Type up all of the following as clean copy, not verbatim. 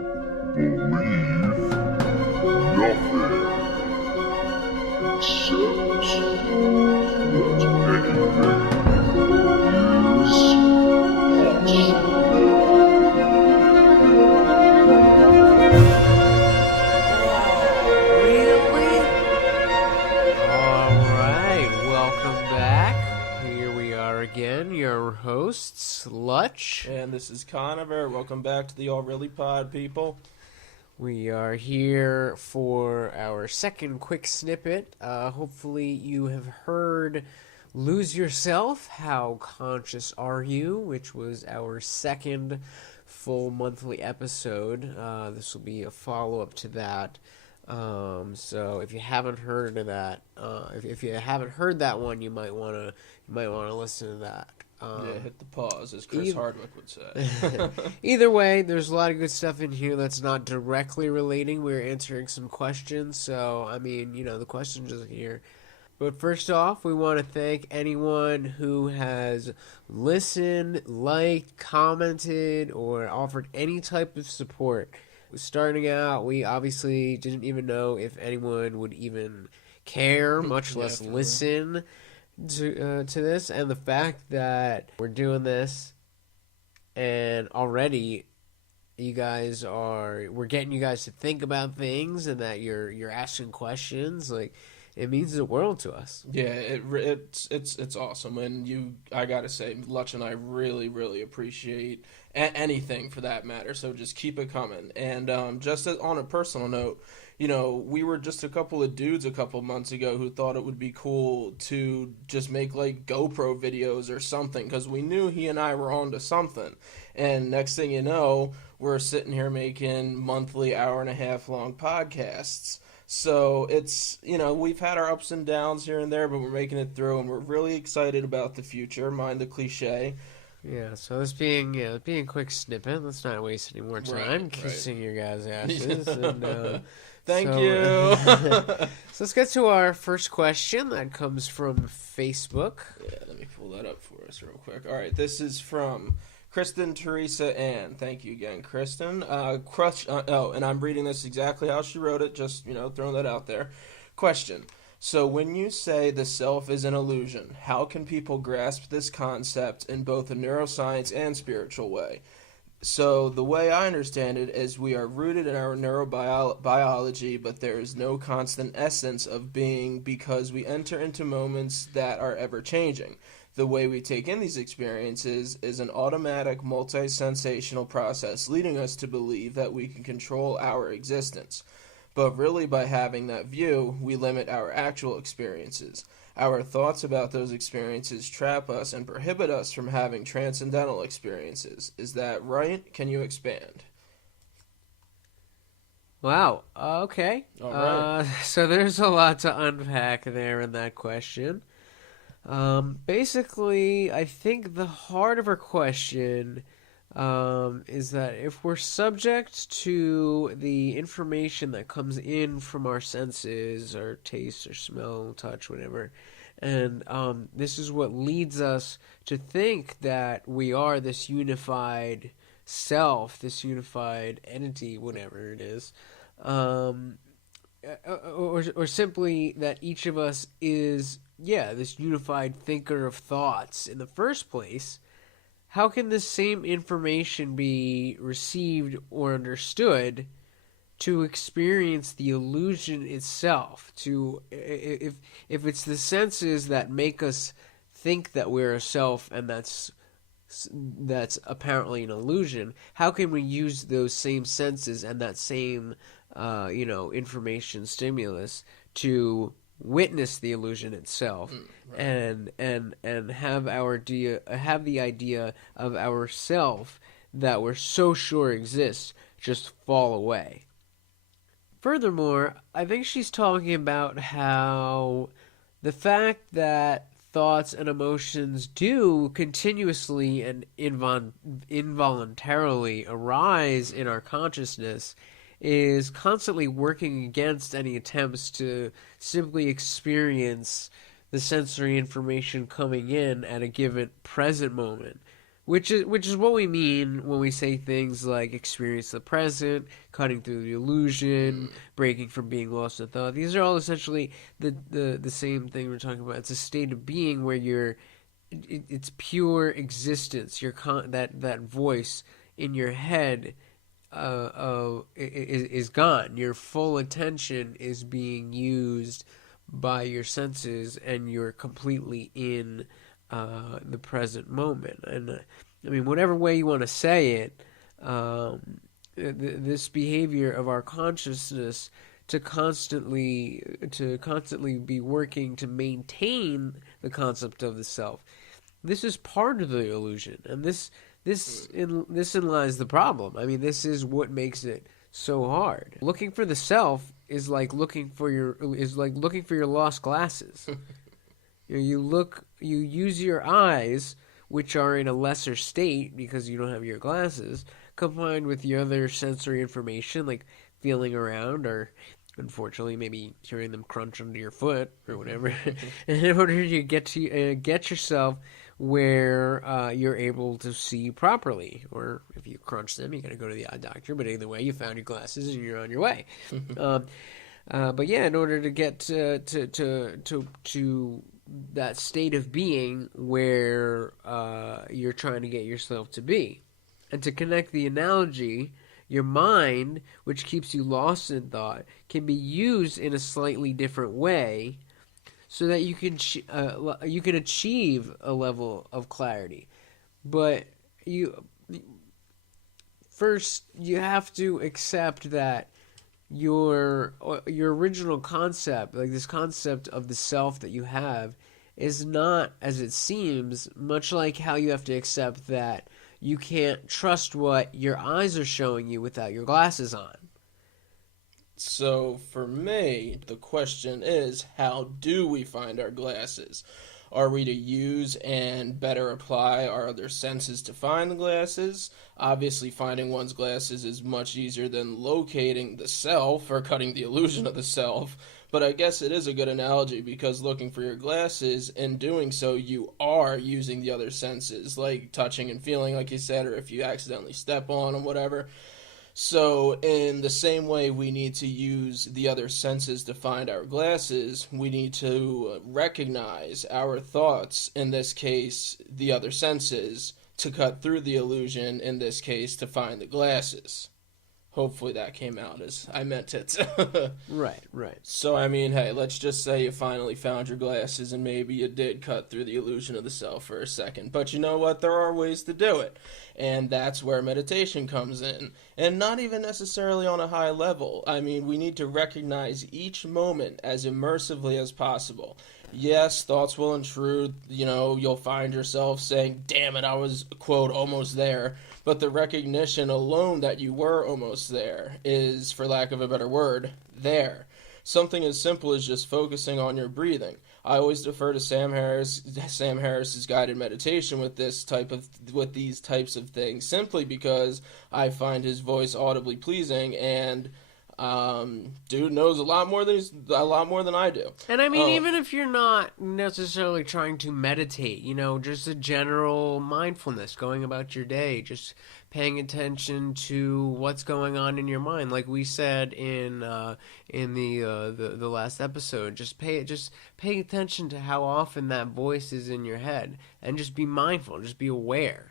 believe nothing except that anything is Really? Alright, welcome back. Here we are again, your hosts, Lutch. And this is Conover. Welcome back to the AweReallyPod, people. We are here for our second quick snippet. Hopefully you have heard Lose Yourself, How Conscious Are You, which was our second full monthly episode. This will be a follow-up to that. So if you haven't heard of that, if you haven't heard that one, you might want to listen to that. Hit the pause, as Chris Hardwick would say. Either way, there's a lot of good stuff in here that's not directly relating. We're answering some questions, so I mean, the questions are here. But first off, we want to thank anyone who has listened, liked, commented, or offered any type of support. Starting out, we obviously didn't even know if anyone would even care, much less listen to this. And the fact that we're doing this and already we're getting you guys to think about things, and that you're asking questions, like, it means the world to us. Yeah, it's awesome, and I gotta say, Lutch and I really, really appreciate anything for that matter. So just keep it coming. And just on a personal note, we were just a couple of dudes a couple months ago who thought it would be cool to just make like GoPro videos or something, because we knew he and I were onto something. And next thing you know, we're sitting here making monthly hour-and-a-half long podcasts. So it's, we've had our ups and downs here and there, but we're making it through, and we're really excited about the future, mind the cliche. Yeah, so this being a quick snippet, let's not waste any more time kissing your guys' asses. And, Thank you. So let's get to our first question that comes from Facebook. Yeah, let me pull that up for us real quick. All right, this is from Kristen Teresa Ann. Thank you again, Kristen. And I'm reading this exactly how she wrote it, just, throwing that out there. Question. So when you say the self is an illusion, how can people grasp this concept in both a neuroscience and spiritual way? So the way I understand it is we are rooted in our neurobiology, but there is no constant essence of being because we enter into moments that are ever-changing. The way we take in these experiences is an automatic, multi-sensational process, leading us to believe that we can control our existence. But really, by having that view, we limit our actual experiences. Our thoughts about those experiences trap us and prohibit us from having transcendental experiences. Is that right? Can you expand? Wow. Okay. All right. So there's a lot to unpack there in that question. Basically, I think the heart of our question is that if we're subject to the information that comes in from our senses, our taste, or smell, touch, whatever, and this is what leads us to think that we are this unified self, this unified entity, whatever it is, or simply that each of us is, this unified thinker of thoughts in the first place. How can this same information be received or understood to experience the illusion itself? If it's the senses that make us think that we're a self and that's apparently an illusion, how can we use those same senses and that same information stimulus to witness the illusion itself, and have the idea of ourself that we're so sure exists just fall away? Furthermore, I think she's talking about how the fact that thoughts and emotions do continuously and involuntarily arise in our consciousness is constantly working against any attempts to simply experience the sensory information coming in at a given present moment. Which is what we mean when we say things like experience the present, cutting through the illusion, breaking from being lost in thought. These are all essentially the same thing we're talking about. It's a state of being where it's pure existence. That voice in your head is gone. Your full attention is being used by your senses, and you're completely in the present moment. And I mean, whatever way you want to say it, this behavior of our consciousness to constantly be working to maintain the concept of the self. This is part of the illusion, and this lies the problem. I mean, this is what makes it so hard. Looking for the self is like looking for your lost glasses. You use your eyes, which are in a lesser state because you don't have your glasses, combined with the other sensory information like feeling around or, unfortunately, maybe hearing them crunch under your foot or whatever, in order to get yourself where you're able to see properly. Or if you crunch them, you got to go to the eye doctor. But either way, you found your glasses and you're on your way. But yeah, in order to get to that state of being where you're trying to get yourself to be, and to connect the analogy, your mind, which keeps you lost in thought, can be used in a slightly different way, so that you can achieve a level of clarity. But first you have to accept that your original concept, like this concept of the self that you have, is not as it seems, much like how you have to accept that you can't trust what your eyes are showing you without your glasses on. So for me, the question is, how do we find our glasses? Are we to use and better apply our other senses to find the glasses? Obviously, finding one's glasses is much easier than locating the self or cutting the illusion of the self. But I guess it is a good analogy, because looking for your glasses, in doing so, you are using the other senses, like touching and feeling, like you said, or if you accidentally step on them, whatever. So in the same way we need to use the other senses to find our glasses, we need to recognize our thoughts, in this case, the other senses, to cut through the illusion, in this case, to find the glasses. Hopefully that came out as I meant it. Right. So, I mean, hey, let's just say you finally found your glasses and maybe you did cut through the illusion of the self for a second. But you know what? There are ways to do it. And that's where meditation comes in. And not even necessarily on a high level. I mean, we need to recognize each moment as immersively as possible. Yes, thoughts will intrude. You know, you'll find yourself saying, damn it, I was, quote, almost there. But the recognition alone that you were almost there is, for lack of a better word, there. Something as simple as just focusing on your breathing. I always defer to Sam Harris's guided meditation with these types of things, simply because I find his voice audibly pleasing, and dude knows a lot more than I do. And I mean, even if you're not necessarily trying to meditate, just a general mindfulness, going about your day, just paying attention to what's going on in your mind, like we said in the last episode. Just pay attention to how often that voice is in your head, and just be mindful, just be aware.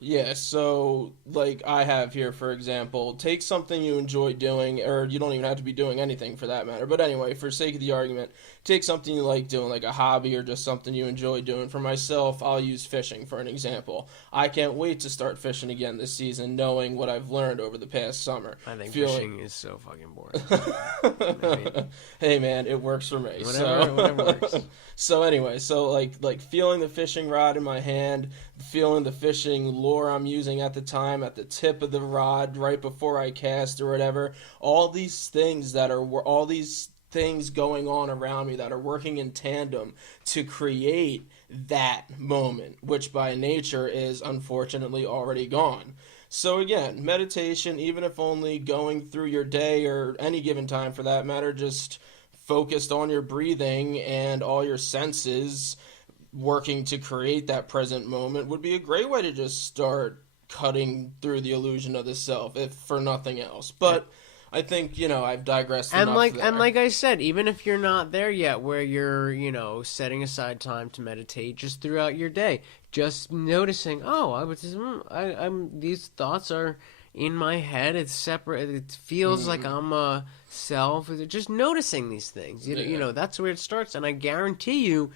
Yeah, so, like I have here, for example, take something you enjoy doing, or you don't even have to be doing anything for that matter, but anyway, for sake of the argument, take something you like doing, like a hobby or just something you enjoy doing. For myself, I'll use fishing for an example. I can't wait to start fishing again this season, knowing what I've learned over the past summer. I think fishing is so fucking boring. Hey man, it works for me. Whatever works. So anyway, like feeling the fishing rod in my hand, feeling the fishing lure I'm using at the time, at the tip of the rod, right before I cast or whatever, all these things going on around me that are working in tandem to create that moment, which by nature is unfortunately already gone. So again, meditation, even if only going through your day or any given time for that matter, just focused on your breathing and all your senses, working to create that present moment would be a great way to just start cutting through the illusion of the self, if for nothing else. But I think, I've digressed enough there. And like I said, even if you're not there yet where you're, setting aside time to meditate just throughout your day, just noticing, these thoughts are in my head, it's separate, it feels like I'm a self, just noticing these things, that's where it starts. And I guarantee you,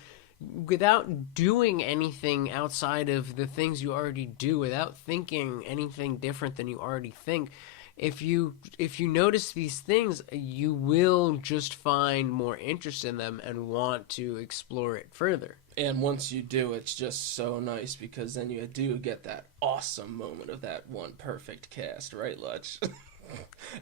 without doing anything outside of the things you already do, without thinking anything different than you already think, if you notice these things, you will just find more interest in them and want to explore it further. And once you do, it's just so nice, because then you do get that awesome moment of that one perfect cast, right, Lutch?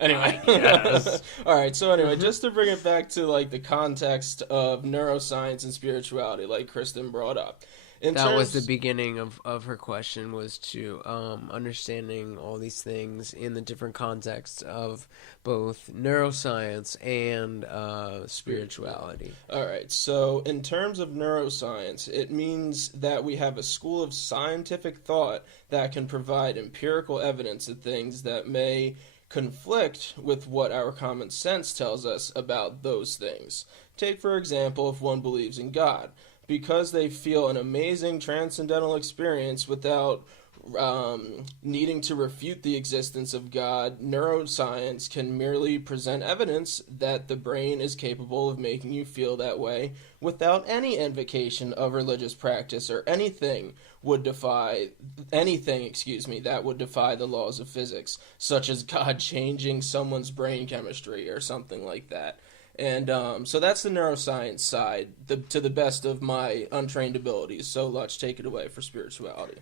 Anyway, yes. All right. So anyway, just to bring it back to like the context of neuroscience and spirituality, like Kristen brought up. That was the beginning of her question, was to understanding all these things in the different contexts of both neuroscience and spirituality. All right. So in terms of neuroscience, it means that we have a school of scientific thought that can provide empirical evidence of things that may conflict with what our common sense tells us about those things. Take, for example, if one believes in God. Because they feel an amazing transcendental experience without needing to refute the existence of God, neuroscience can merely present evidence that the brain is capable of making you feel that way without any invocation of religious practice or anything that would defy the laws of physics, such as God changing someone's brain chemistry or something like that. And so that's the neuroscience side, to the best of my untrained abilities. So let's take it away for spirituality.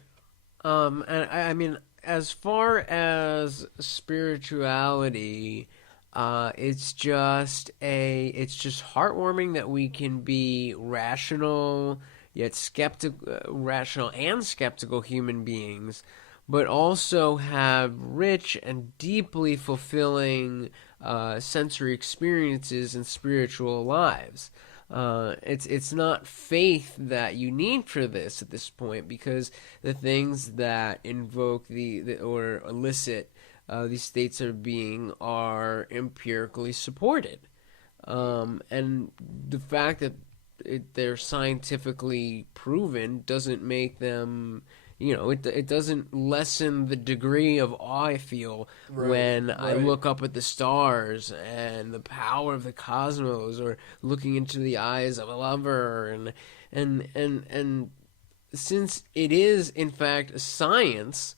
And I mean, as far as spirituality, it's just heartwarming that we can be rational and skeptical human beings, but also have rich and deeply fulfilling sensory experiences and spiritual lives. It's not faith that you need for this at this point, because the things that invoke or elicit these states of being are empirically supported, and the fact that they're scientifically proven doesn't make them. It doesn't lessen the degree of awe I feel when I look up at the stars and the power of the cosmos, or looking into the eyes of a lover, and since it is in fact a science,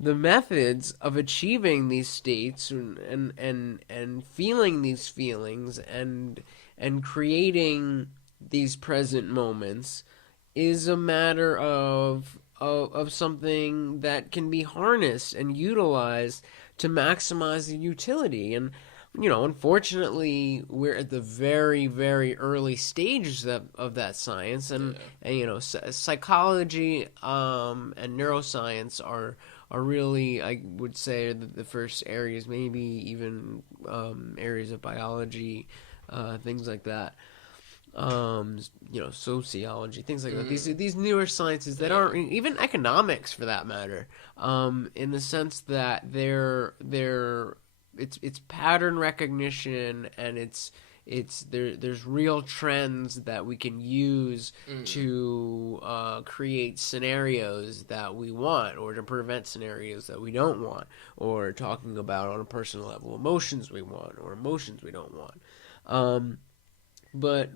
the methods of achieving these states and feeling these feelings and creating these present moments is a matter of something that can be harnessed and utilized to maximize the utility. And, unfortunately, we're at the very, very early stages of that science. And psychology and neuroscience are really, I would say, the first areas, maybe even areas of biology, things like that. Sociology, things like that. These newer sciences that aren't even economics, for that matter, in the sense that it's pattern recognition, and there's real trends that we can use to create scenarios that we want, or to prevent scenarios that we don't want, or talking about on a personal level emotions we want or emotions we don't want. But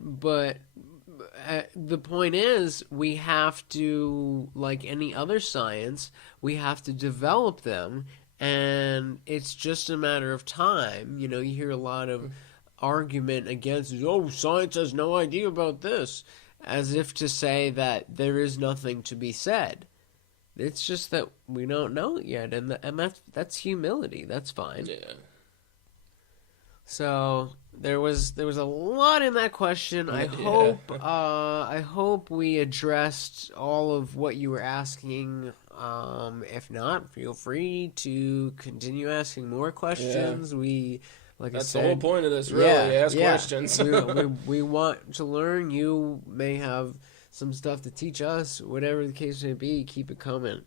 the point is, we have to, like any other science, we have to develop them, and it's just a matter of time. You hear a lot of argument against, science has no idea about this, as if to say that there is nothing to be said. It's just that we don't know it yet, and that's humility. That's fine. Yeah. So there was a lot in that question. I hope we addressed all of what you were asking. If not, feel free to continue asking more questions. Yeah. That's I said, the whole point of this, really. Ask questions. we want to learn. You may have some stuff to teach us, whatever the case may be, keep it coming.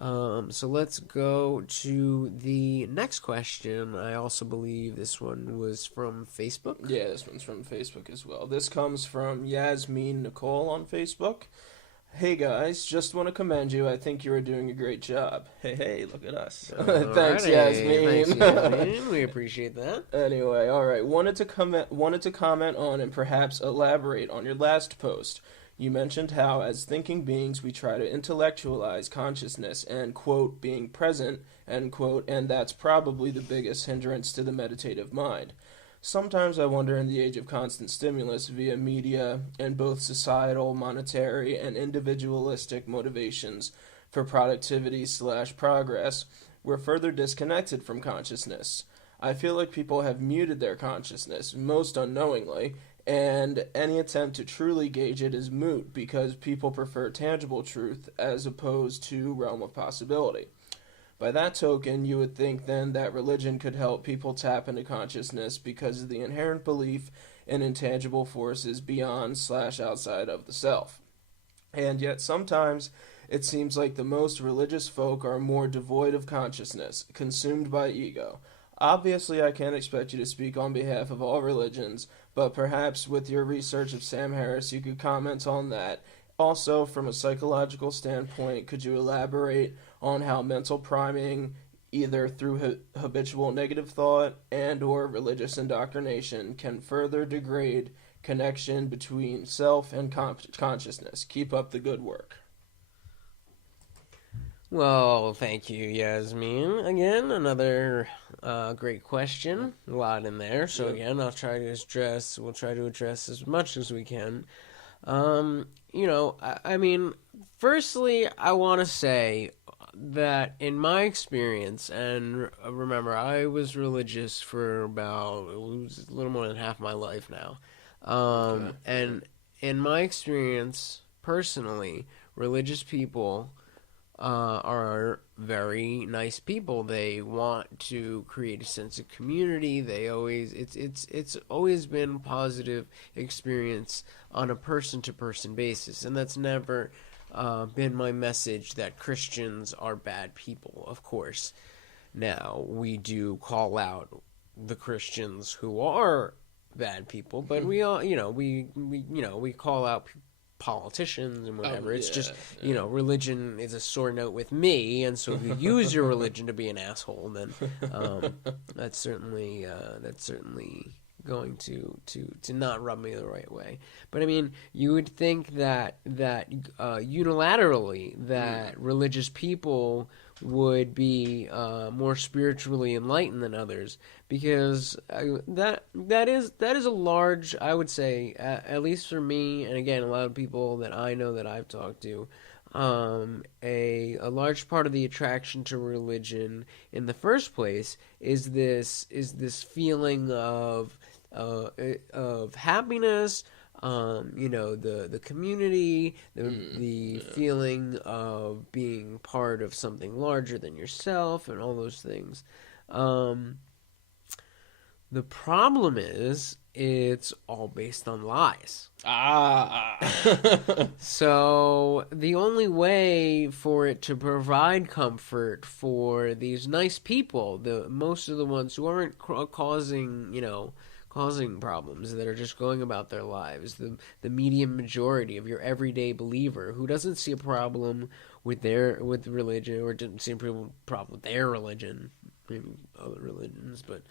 So let's go to the next question. I also believe this one was from Facebook. Yeah, this one's from Facebook as well. This comes from Yasmin Nicole on Facebook. Hey guys, just want to commend you. I think you are doing a great job. Hey, look at us. Thanks, Yasmin. Thanks, Yasmin. We appreciate that. Anyway, all right. Wanted to comment on and perhaps elaborate on your last post. You mentioned how, as thinking beings, we try to intellectualize consciousness and, quote, being present, end quote, and that's probably the biggest hindrance to the meditative mind. Sometimes I wonder, in the age of constant stimulus via media and both societal, monetary, and individualistic motivations for productivity/progress, we're further disconnected from consciousness. I feel like people have muted their consciousness, most unknowingly, and any attempt to truly gauge it is moot because people prefer tangible truth as opposed to realm of possibility. By that token, you would think then that religion could help people tap into consciousness because of the inherent belief in intangible forces beyond/outside of the self. And yet sometimes it seems like the most religious folk are more devoid of consciousness, consumed by ego. Obviously, I can't expect you to speak on behalf of all religions, but perhaps with your research of Sam Harris, you could comment on that. Also, from a psychological standpoint, could you elaborate on how mental priming, either through habitual negative thought and or religious indoctrination, can further degrade connection between self and consciousness? Keep up the good work. Well, thank you, Yasmin. Again, another great question. A lot in there. So again, we'll try to address as much as we can. I mean, firstly, I want to say that in my experience, and remember, I was religious for it was a little more than half my life now. And in my experience, personally, religious people are very nice people. They want to create a sense of community. It's always been a positive experience on a person-to-person basis, and that's never been my message that Christians are bad people. Of course, now we do call out the Christians who are bad people, but we all, we call out politicians and whatever. It's just, religion is a sore note with me, and so if you use your religion to be an asshole, then that's certainly going to not rub me the right way. But I mean, you would think that unilaterally that religious people would be more spiritually enlightened than others, because that is a large, I would say, at least for me, and again, a lot of people that I know that I've talked to, a large part of the attraction to religion in the first place is this feeling of happiness, the community, the feeling of being part of something larger than yourself, and all those things. The problem is it's all based on lies. So the only way for it to provide comfort for these nice people, most of the ones who aren't causing problems, that are just going about their lives, the medium majority of your everyday believer who doesn't see a problem with religion, or didn't see a problem with their religion, maybe other religions, but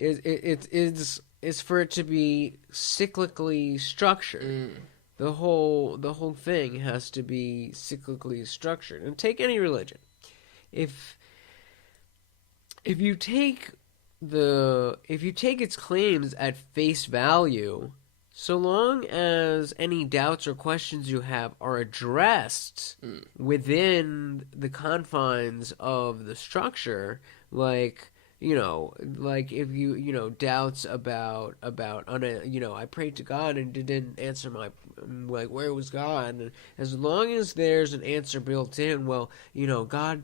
it's for it to be cyclically structured. The whole thing has to be cyclically structured. And take any religion. If you take its claims at face value, so long as any doubts or questions you have are addressed within the confines of the structure, like if you doubts about I prayed to God and didn't answer my, where was God? And as long as there's an answer built in, God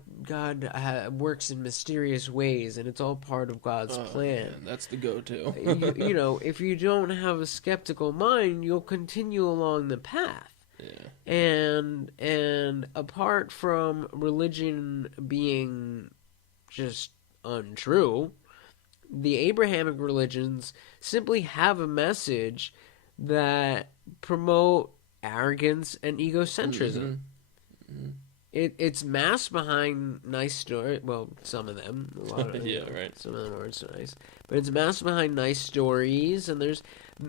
works in mysterious ways, and it's all part of God's plan. Man, that's the go-to. If you don't have a skeptical mind, you'll continue along the path. And apart from religion being just untrue, the Abrahamic religions simply have a message that promote arrogance and egocentrism. It's masked behind nice story. Well, some of them, a lot of right. Some of them aren't so nice, but it's masked behind nice stories. And there's,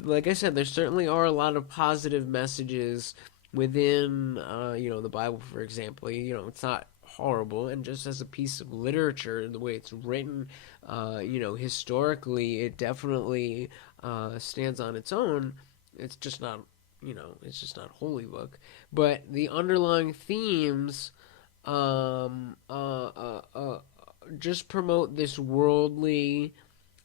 like I said, there certainly are a lot of positive messages within, the Bible, for example. It's not horrible, and just as a piece of literature, the way it's written, historically, it definitely stands on its own. It's just not. It's just not holy book, but the underlying themes just promote this worldly,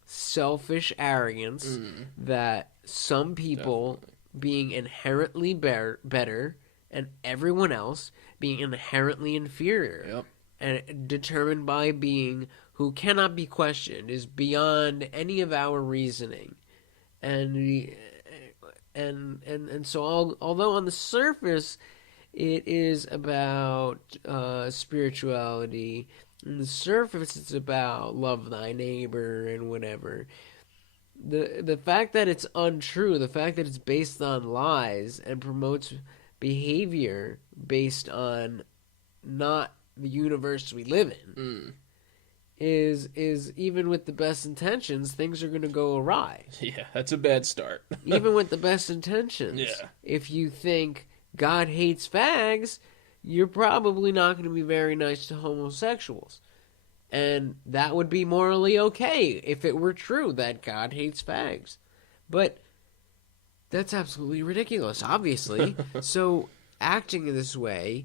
selfish arrogance that some people being inherently better and everyone else being inherently inferior, and determined by a being who cannot be questioned, is beyond any of our reasoning, and so although on the surface it is about spirituality, on the surface it's about love thy neighbor and whatever, the fact that it's untrue, the fact that it's based on lies and promotes behavior based on not the universe we live in, is even with the best intentions, things are going to go awry. Yeah, that's a bad start. Even with the best intentions. Yeah. If you think God hates fags, you're probably not going to be very nice to homosexuals. And that would be morally okay if it were true that God hates fags. But that's absolutely ridiculous, obviously. So acting in this way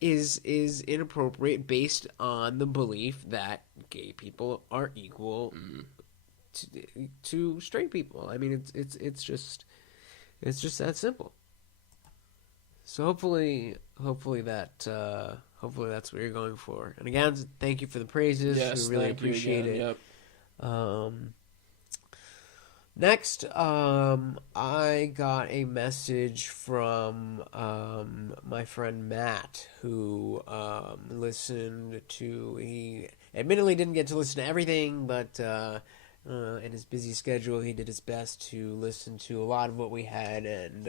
is inappropriate based on the belief that gay people are equal to straight people. I mean, it's just that simple. So hopefully that's what you're going for. And again, thank you for the praises. Yes, we really thank you appreciate again. it. Next, I got a message from my friend Matt, who listened to. He admittedly didn't get to listen to everything, but in his busy schedule, he did his best to listen to a lot of what we had, and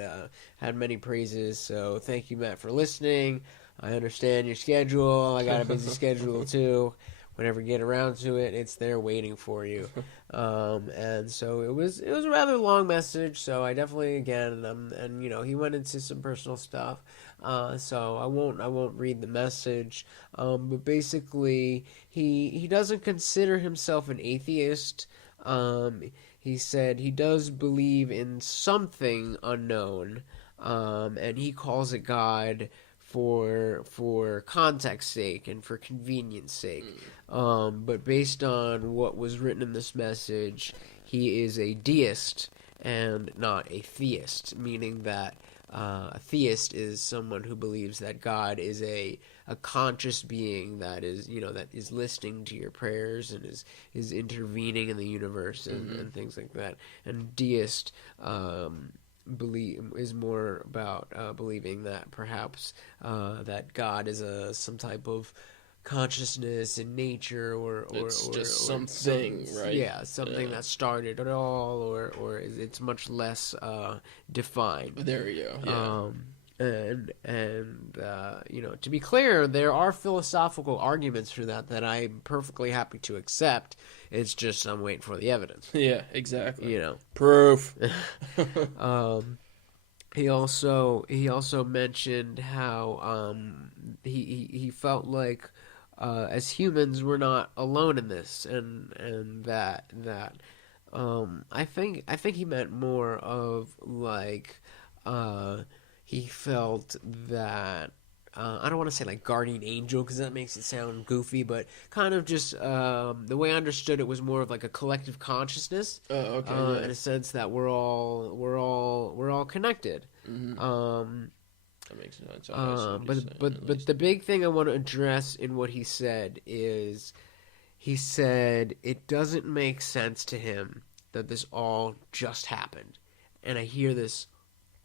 had many praises. So thank you, Matt, for listening. I understand your schedule. I got a busy schedule too. Whenever you get around to it, it's there waiting for you. And so it was a rather long message. So I definitely, again, and he went into some personal stuff. So I won't read the message. But basically, he doesn't consider himself an atheist. He said he does believe in something unknown, and he calls it God for context sake and for convenience sake. But based on what was written in this message, he is a deist and not a theist, meaning that a theist is someone who believes that God is a conscious being that is listening to your prayers and is intervening in the universe and things like that. And deist is more about believing that perhaps that God is some type of consciousness in nature, or just something, right? Yeah, something that started it all, or it's much less defined. There you go. And to be clear, there are philosophical arguments for that I'm perfectly happy to accept. It's just I'm waiting for the evidence. Yeah, exactly. Proof. He also mentioned how he felt like as humans we're not alone in this, and that I think he meant more of like he felt that I don't want to say like guardian angel because that makes it sound goofy, but kind of just the way I understood it was more of like a collective consciousness. In a sense that we're all connected. That makes sense. But the big thing I want to address in what he said is he said it doesn't make sense to him that this all just happened, and I hear this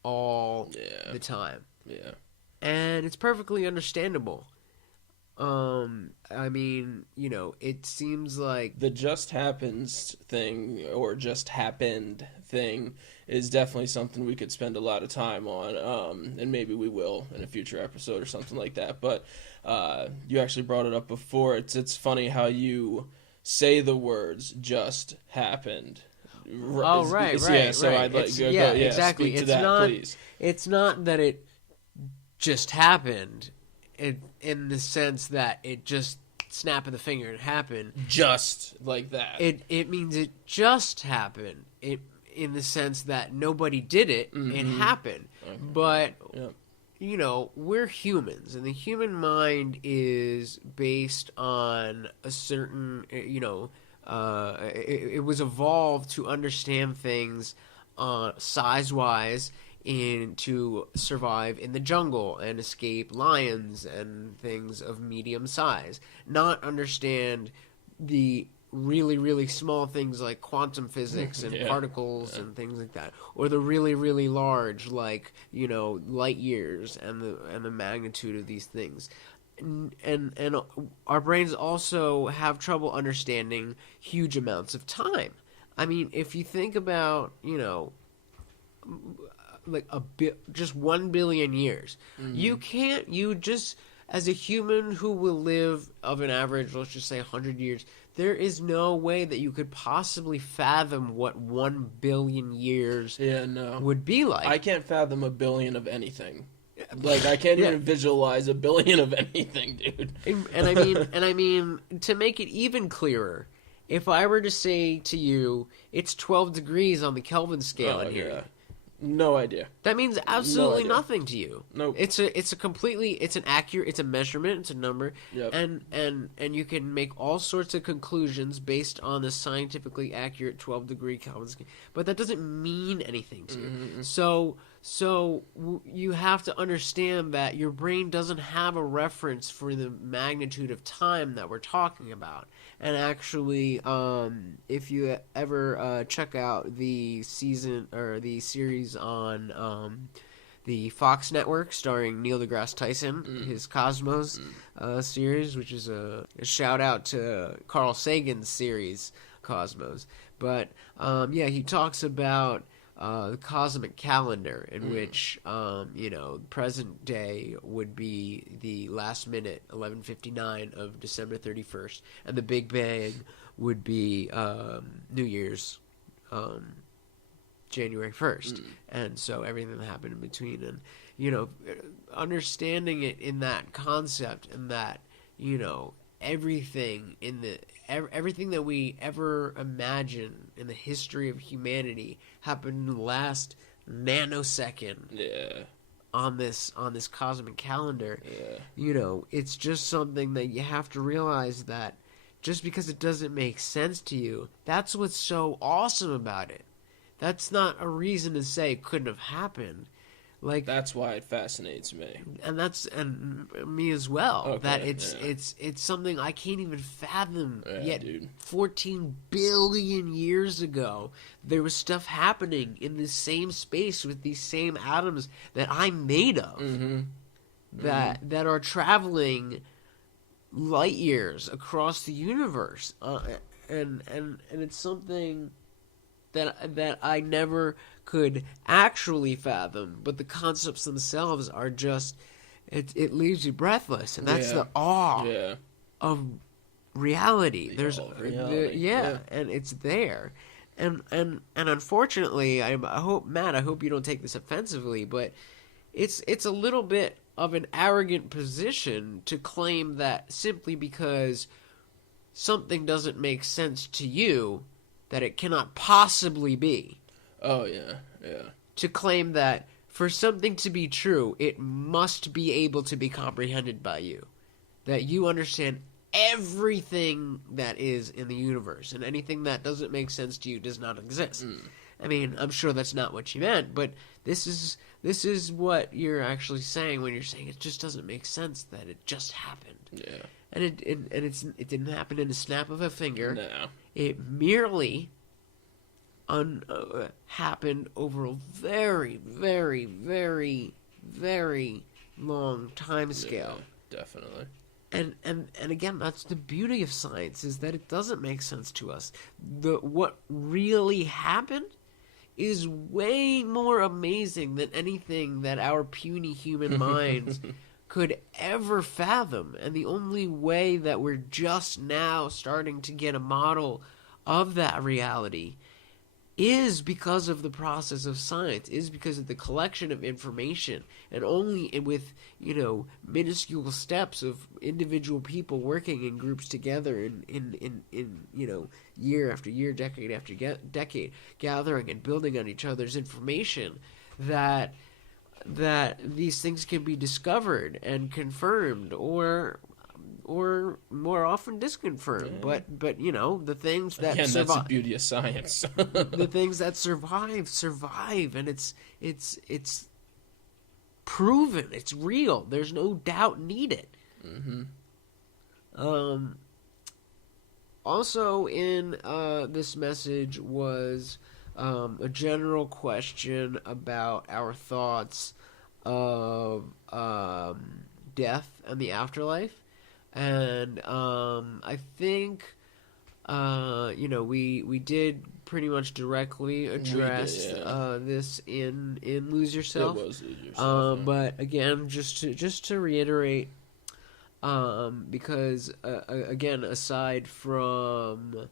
all the time. Yeah. And it's perfectly understandable. I mean, you know, it seems like The just happens thing, or just happened thing, is definitely something we could spend a lot of time on, and maybe we will in a future episode or something like that. But you actually brought it up before. It's funny how you say the words "just happened." oh right, Yeah, so right. I'd like It's, go, yeah, yeah, exactly. speak to It's that, not. please. It's not that it just happened, in the sense that it just snap of the finger and happened. Just like that. It means it just happened. It in the sense that nobody did it. It happened. Okay. But Yep. you know, we're humans, and the human mind is based on a certain, you know, it was evolved to understand things size-wise and to survive in the jungle and escape lions and things of medium size, not understand the really, really small things like quantum physics and particles and things like that, or the really, really large, like, you know, light years and the magnitude of these things. And our brains also have trouble understanding huge amounts of time. I mean, if you think about, you know, like just 1 billion years, you just, as a human who will live of an average, let's just say 100 years, there is no way that you could possibly fathom what 1 billion years would be like. I can't fathom a billion of anything. Like, I can't even visualize a billion of anything, dude. And I mean, to make it even clearer, if I were to say to you, it's 12 degrees on the Kelvin scale in here. Yeah. No idea. That means absolutely nothing to you. Nope. It's an accurate, it's a measurement, it's a number. Yep. And you can make all sorts of conclusions based on the scientifically accurate 12-degree Kelvin scale, but that doesn't mean anything to you. So you have to understand that your brain doesn't have a reference for the magnitude of time that we're talking about. And actually, if you ever check out the season or the series on the Fox network starring Neil deGrasse Tyson, his Cosmos series, which is a shout out to Carl Sagan's series Cosmos. But he talks about the cosmic calendar, in which you know, present day would be the last minute 11:59 of December 31st, and the Big Bang would be New Year's January 1st, and so everything that happened in between, and you know, understanding it in that concept, and that, you know, everything that we ever imagine in the history of humanity happened in the last nanosecond. Yeah. On this cosmic calendar. Yeah. You know, it's just something that you have to realize, that just because it doesn't make sense to you, that's what's so awesome about it. That's not a reason to say it couldn't have happened. Like, that's why it fascinates me, and me as well. Okay, that it's something I can't even fathom yet. Dude. 14 billion years ago, there was stuff happening in the same space with these same atoms that I'm made of, that are traveling light years across the universe, and it's something that I never could actually fathom, but the concepts themselves are just, it leaves you breathless, and that's the awe of reality. There's reality. And it's there, and unfortunately, I hope, Matt, I hope you don't take this offensively, but it's a little bit of an arrogant position to claim that simply because something doesn't make sense to you, that it cannot possibly be. Oh, yeah, yeah. To claim that for something to be true, it must be able to be comprehended by you. That you understand everything that is in the universe, and anything that doesn't make sense to you does not exist. I mean, I'm sure that's not what you meant, but this is what you're actually saying when you're saying it just doesn't make sense that it just happened. Yeah. And it didn't happen in a snap of a finger. No. It merely happened over a very, very, very very long time scale. Yeah, definitely. And again, that's the beauty of science, is that it doesn't make sense to us. What really happened is way more amazing than anything that our puny human minds could ever fathom. And the only way that we're just now starting to get a model of that reality is because of the process of science, is because of the collection of information, and only with, minuscule steps of individual people working in groups together in year after year, decade after decade, gathering and building on each other's information, that these things can be discovered and confirmed, or more often disconfirmed. Yeah. But the things that Again, survive, that's the beauty of science. the things that survive, and it's proven, it's real. There's no doubt needed. Mm-hmm. Also in this message was a general question about our thoughts of death and the afterlife. And I think, we did pretty much directly address this in Lose Yourself. It was Lose Yourself. But again, just to reiterate, because again, aside from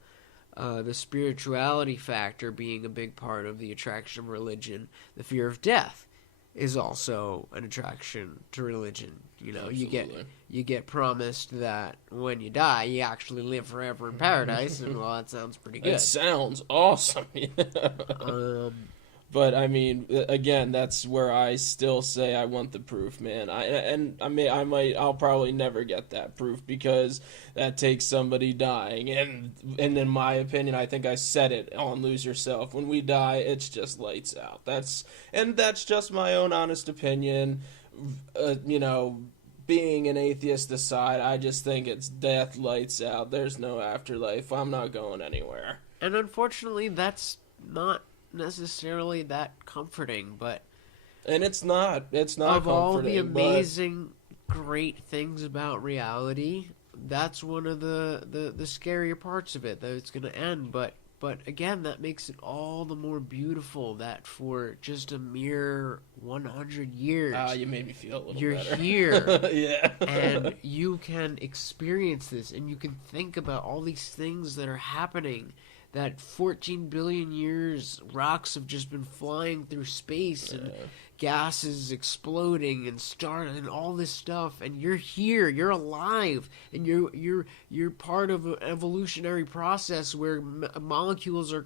the spirituality factor being a big part of the attraction of religion, the fear of death is also an attraction to religion. Absolutely. You get promised that when you die, you actually live forever in paradise, and well, that sounds pretty good. It sounds awesome. But I mean, again, that's where I still say I want the proof, man. I'll probably never get that proof, because that takes somebody dying, and in my opinion, I think I said it on Lose Yourself. When we die, it's just lights out. That's just my own honest opinion. Being an atheist aside, I just think it's death, lights out. There's no afterlife. I'm not going anywhere. And unfortunately, that's not necessarily that comforting, and it's not of comforting, all the amazing great things about reality, that's one of the scarier parts of it, that it's going to end. But again, that makes it all the more beautiful that for just a mere 100 years, you made me feel a little you're better. here. Yeah. And you can experience this, and you can think about all these things that are happening, that 14 billion years rocks have just been flying through space, and gases exploding and stars and all this stuff, and you're here, you're alive, and you're part of an evolutionary process where molecules are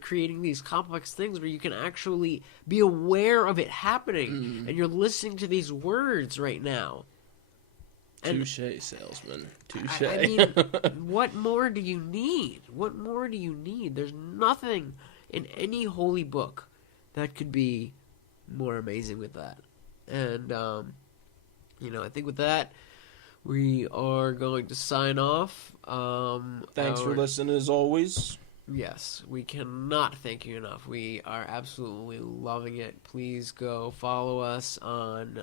creating these complex things where you can actually be aware of it happening, and you're listening to these words right now. Touche, salesman. Touche. I mean, what more do you need? What more do you need? There's nothing in any holy book that could be more amazing with that. And, I think with that, we are going to sign off. Thanks for listening, as always. Yes, we cannot thank you enough. We are absolutely loving it. Please go follow us on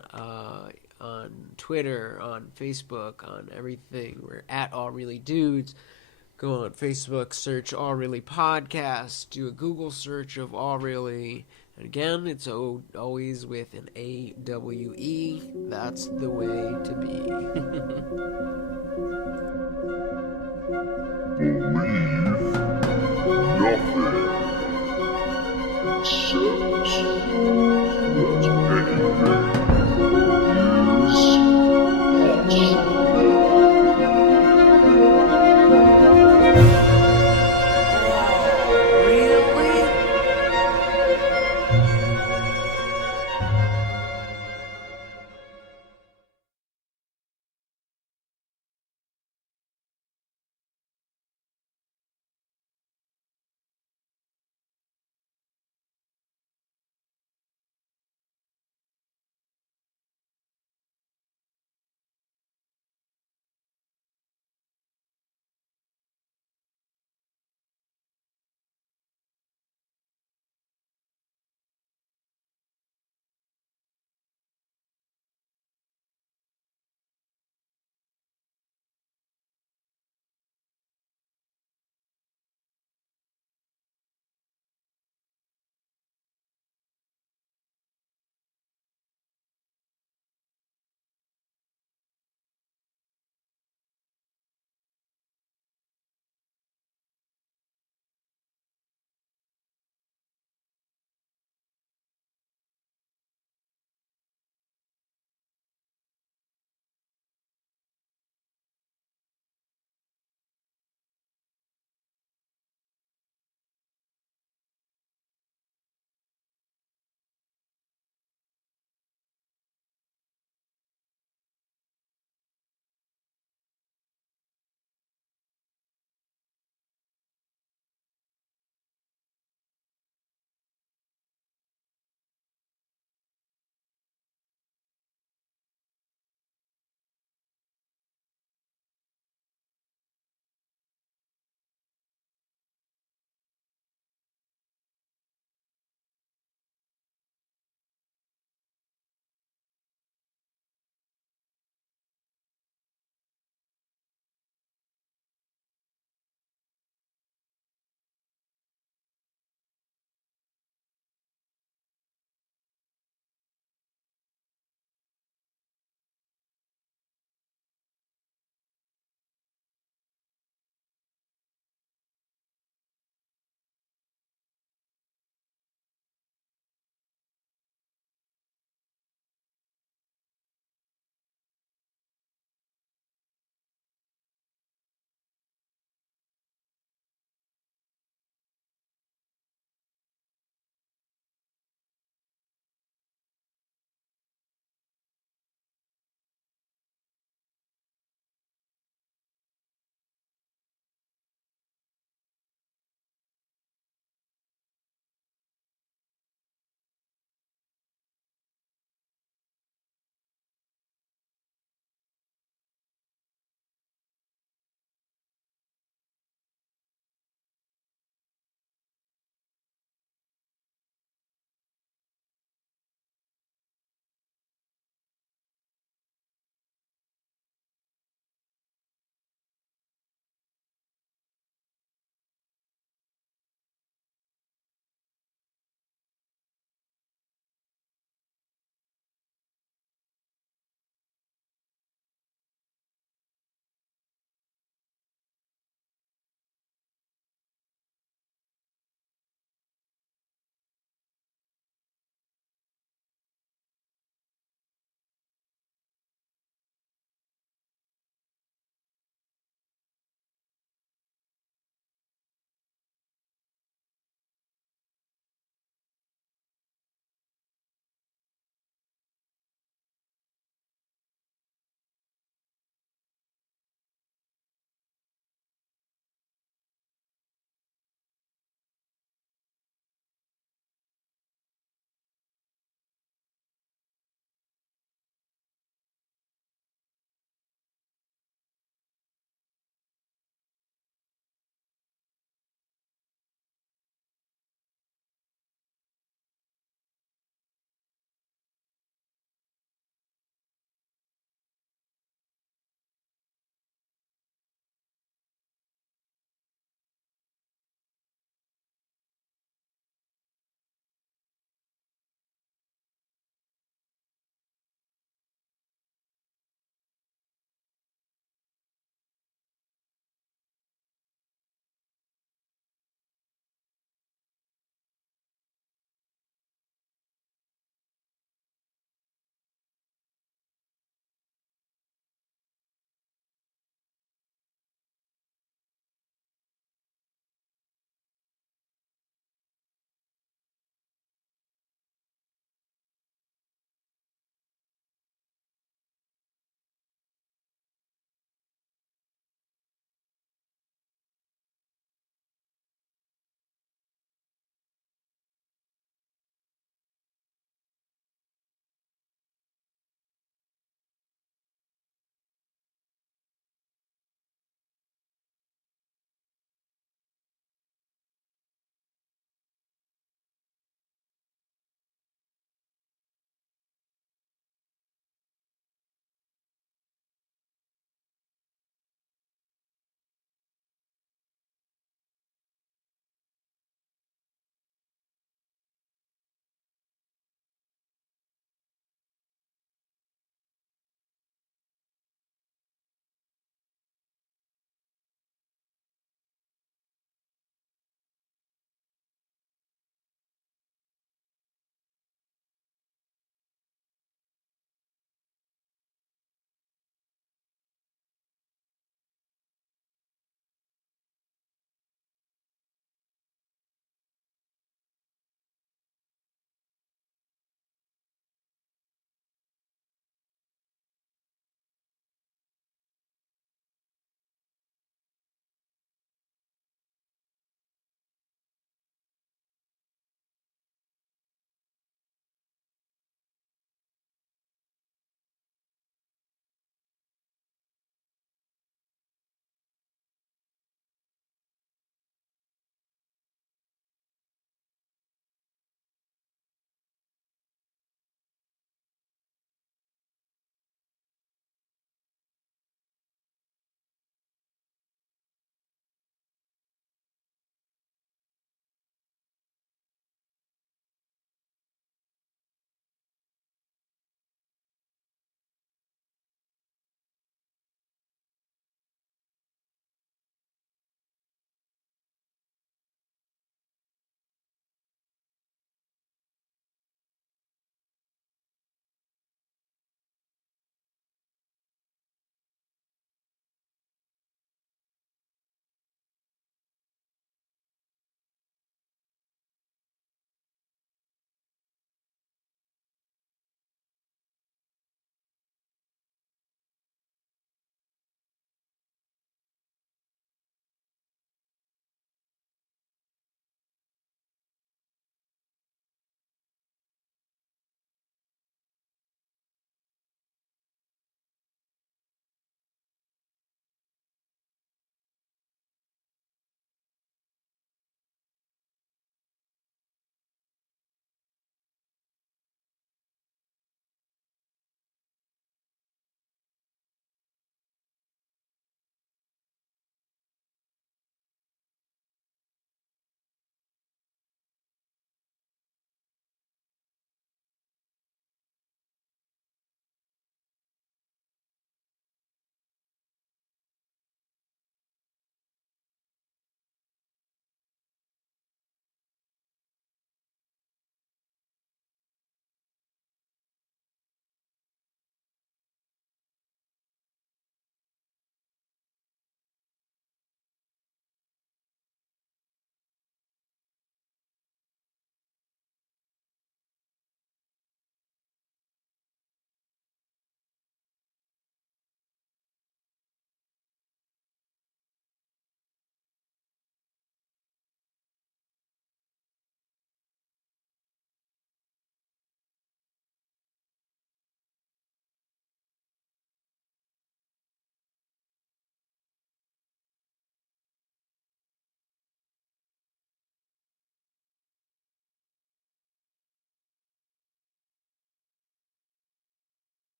Twitter, on Facebook, on everything. We're at AweReallyDudes. Go on Facebook, search AweReallyPodcast. Do a Google search of AweReally. And again, it's always with an AWE. That's the way to be. Believe nothing except that anything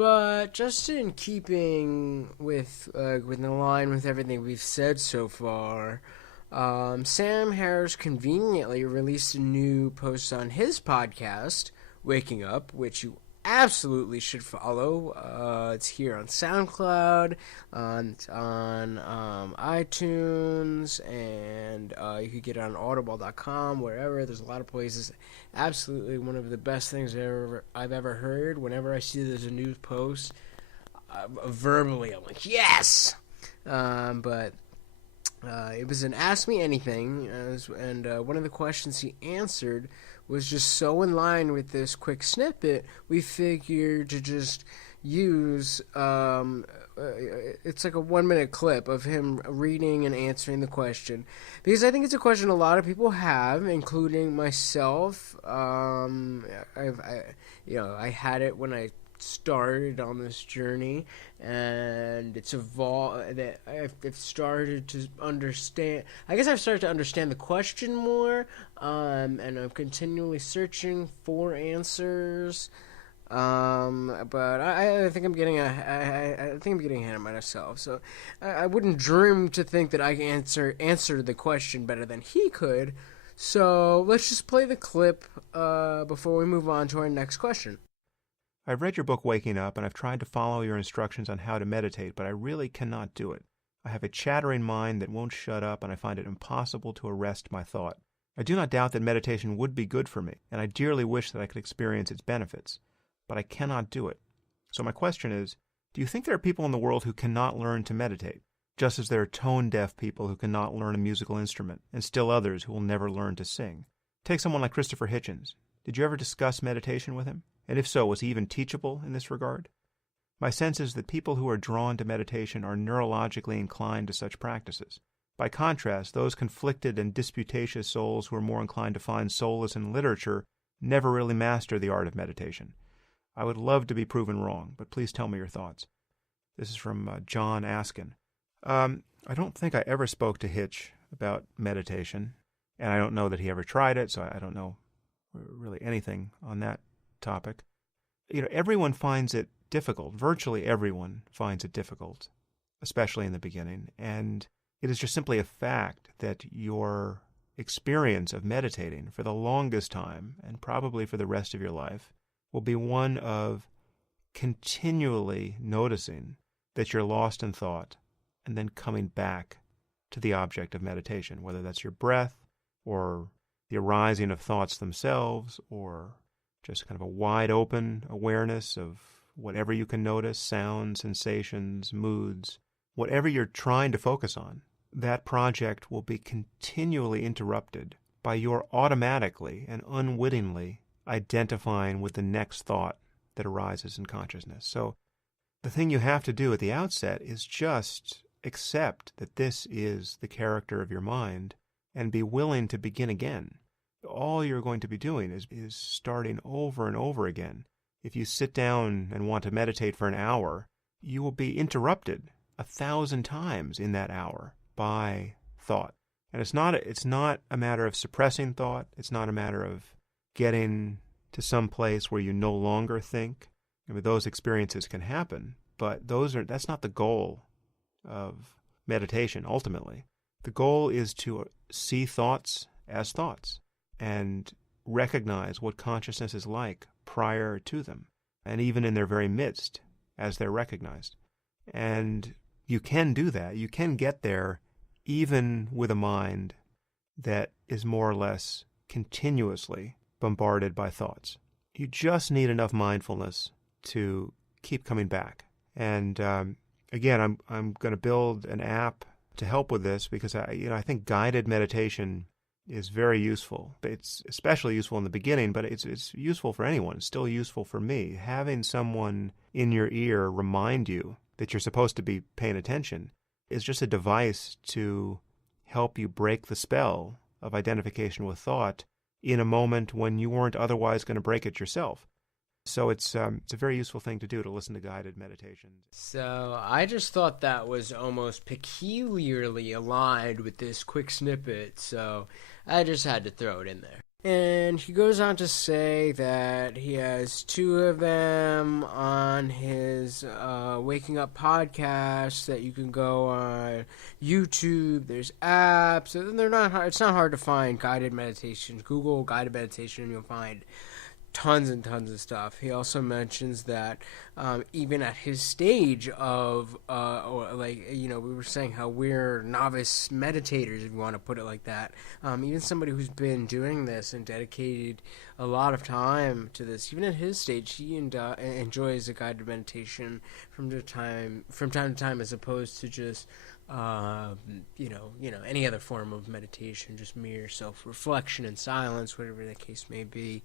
But just in keeping with in line with everything we've said so far, Sam Harris conveniently released a new post on his podcast, Waking Up, which you absolutely should follow. It's here on SoundCloud, on iTunes, and you could get it on Audible.com, wherever. There's a lot of places. Absolutely one of the best things I've ever heard. Whenever I see there's a new post, verbally I'm like, yes! But it was an Ask Me Anything, and one of the questions he answered was just so in line with this quick snippet, we figured to just use, it's like a 1-minute clip of him reading and answering the question. Because I think it's a question a lot of people have, including myself. I had it when I started on this journey, and it's evolved. That I've started to understand. I guess I've started to understand the question more, and I'm continually searching for answers. But I think I'm getting I think I'm getting ahead of myself. So I wouldn't dream to think that I can answer the question better than he could. So let's just play the clip before we move on to our next question. I've read your book, Waking Up, and I've tried to follow your instructions on how to meditate, but I really cannot do it. I have a chattering mind that won't shut up, and I find it impossible to arrest my thought. I do not doubt that meditation would be good for me, and I dearly wish that I could experience its benefits, but I cannot do it. So my question is, do you think there are people in the world who cannot learn to meditate, just as there are tone-deaf people who cannot learn a musical instrument, and still others who will never learn to sing? Take someone like Christopher Hitchens. Did you ever discuss meditation with him? And if so, was he even teachable in this regard? My sense is that people who are drawn to meditation are neurologically inclined to such practices. By contrast, those conflicted and disputatious souls who are more inclined to find solace in literature never really master the art of meditation. I would love to be proven wrong, but please tell me your thoughts. This is from John Askin. I don't think I ever spoke to Hitch about meditation, and I don't know that he ever tried it, so I don't know really anything on that topic. Everyone finds it difficult. Virtually everyone finds it difficult, especially in the beginning. And it is just simply a fact that your experience of meditating for the longest time, and probably for the rest of your life, will be one of continually noticing that you're lost in thought and then coming back to the object of meditation, whether that's your breath or the arising of thoughts themselves, or just kind of a wide open awareness of whatever you can notice, sounds, sensations, moods, whatever you're trying to focus on. That project will be continually interrupted by your automatically and unwittingly identifying with the next thought that arises in consciousness. So the thing you have to do at the outset is just accept that this is the character of your mind and be willing to begin again. All you're going to be doing is starting over and over again. If you sit down and want to meditate for an hour, you will be interrupted 1,000 times in that hour by thought. And it's not a matter of suppressing thought. It's not a matter of getting to some place where you no longer think. I mean, those experiences can happen, but that's not the goal of meditation ultimately. The goal is to see thoughts as thoughts and recognize what consciousness is like prior to them, and even in their very midst as they're recognized. And you can do that. You can get there even with a mind that is more or less continuously bombarded by thoughts. You just need enough mindfulness to keep coming back. And again, I'm going to build an app to help with this, because I think guided meditation is very useful. It's especially useful in the beginning, but it's useful for anyone. It's still useful for me. Having someone in your ear remind you that you're supposed to be paying attention is just a device to help you break the spell of identification with thought in a moment when you weren't otherwise going to break it yourself. So it's a very useful thing to do, to listen to guided meditations. So I just thought that was almost peculiarly aligned with this quick snippet, so I just had to throw it in there. And he goes on to say that he has 2 of them on his Waking Up podcast that you can go on YouTube. There's apps, and they're not hard, it's not hard to find guided meditation. Google guided meditation, and you'll find tons and tons of stuff. He also mentions that even at his stage of, or like, we were saying how we're novice meditators, if you want to put it like that. Even somebody who's been doing this and dedicated a lot of time to this, even at his stage, he enjoys a guided meditation from time to time, as opposed to just any other form of meditation, just mere self-reflection and silence, whatever the case may be.